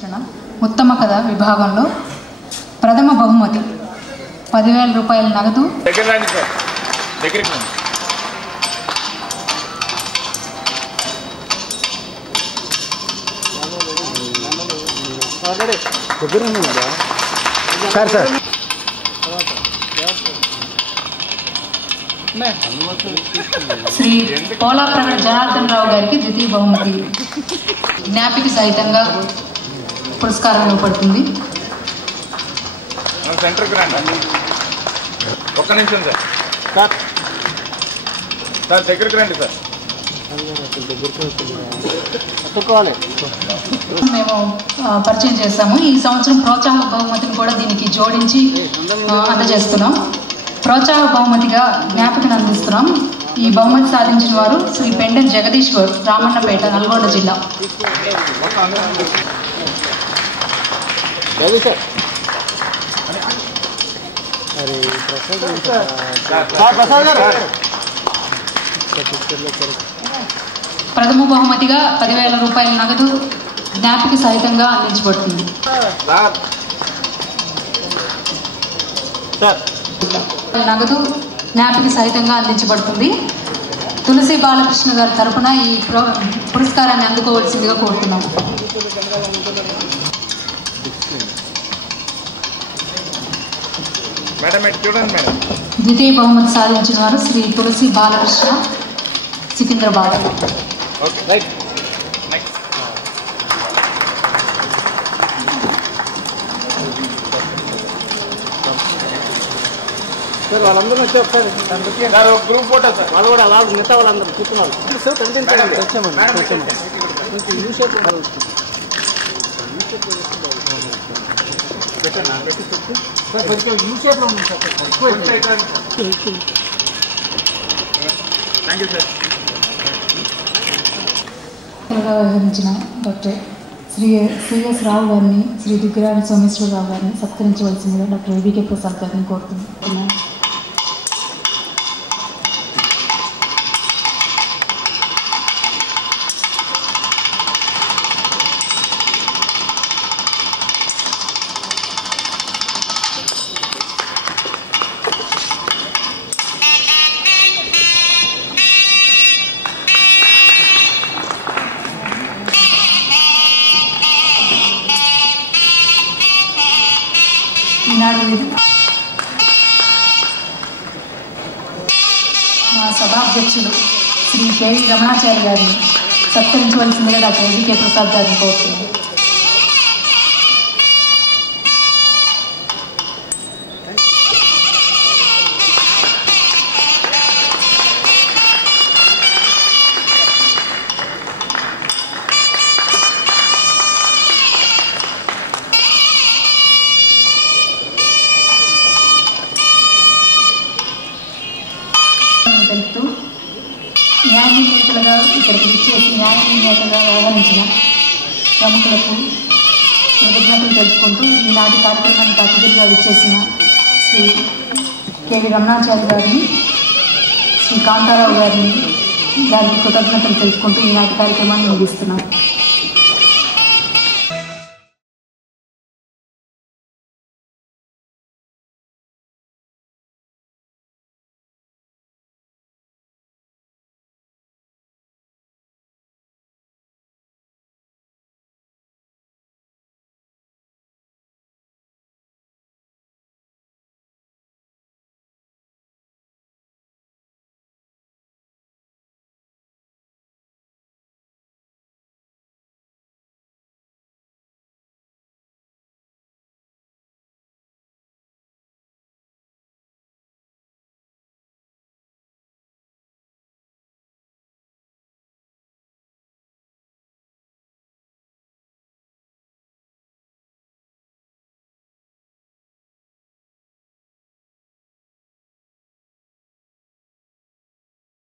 చిత్రణ ఉత్తమ కథ విభాగంలో ప్రథమ బహుమతి 10,000 రూపాయల నగదు. శ్రీ పోలాప్రగడ జనార్దన్ రావు గారికి ద్వితీయ బహుమతి జ్ఞాపిక సహితంగా పురస్కారం ఇవ్వబడుతుంది. ఒక్క నిమిషం సార్ సార్ దగ్గరికి రండి సార్. మేము పరిచయం చేస్తాము. ఈ సంవత్సరం ప్రోత్సాహక బహుమతిని కూడా దీనికి జోడించి అందజేస్తున్నాం. ప్రోత్సాహక బహుమతిగా జ్ఞాపికను అందిస్తున్నాం. ఈ బహుమతి సాధించిన వారు శ్రీ పెండెల్ జగదీశ్వర్, రామన్నపేట, నల్గొండ జిల్లా. ప్రథమ బహుమతిగా 10,000 రూపాయల నగదు జ్ఞాపిక సహితంగా అందించబడుతుంది. నగదు జ్ఞాపిక సహితంగా అందించబడుతుంది. తులసి బాలకృష్ణ గారి తరఫున ఈ పురస్కారాన్ని అందుకోవాల్సిందిగా కోరుతున్నాం. ద్వితీయ బహుమతి సాధించిన వారు శ్రీ తులసి బాలకృష్ణ, సికింద్రాబాద్. సార్ వాళ్ళందరూ వచ్చి ఒకసారి గ్రూప్ ఫోటో సార్. వాళ్ళు కూడా అలా మిగతా వాళ్ళందరూ కూర్చున్నారు. కొంచెం యూ షేప్ కొంచెం యూ షేప్లో ఉంది సార్. Thank you sir. వ్యవహరించిన డాక్టర్ శ్రీఎస్ రావు గారిని, శ్రీ దుగ్గిరాడి సోమేశ్వరరావు గారిని సత్కరించవలసిందిగా డాక్టర్ వికే ప్రసాద్ గారిని కోరుతున్నాను. ఈనాడు మా సభాధ్యక్షులు శ్రీ కేవి రమణాచారి గారిని సత్కరించవలసిందిగా డాక్టర్ వికే ప్రసాద్ గారిని కోరుతున్నాను. తెలుపుతూ న్యాయ నిర్ణేతలుగా ఇక్కడికి విచ్చేసి న్యాయ నిర్ణేతలుగా వ్యవహరించిన ప్రముఖులకు కృతజ్ఞతలు తెలుపుకుంటూ ఈనాటి కార్యక్రమానికి అతిథులుగా విచ్చేసిన శ్రీ కేవి రమణాచారి గారిని, శ్రీ కాంతారావు గారికి కృతజ్ఞతలు తెలుపుకుంటూ ఈనాటి కార్యక్రమాన్ని ముగిస్తున్నాం.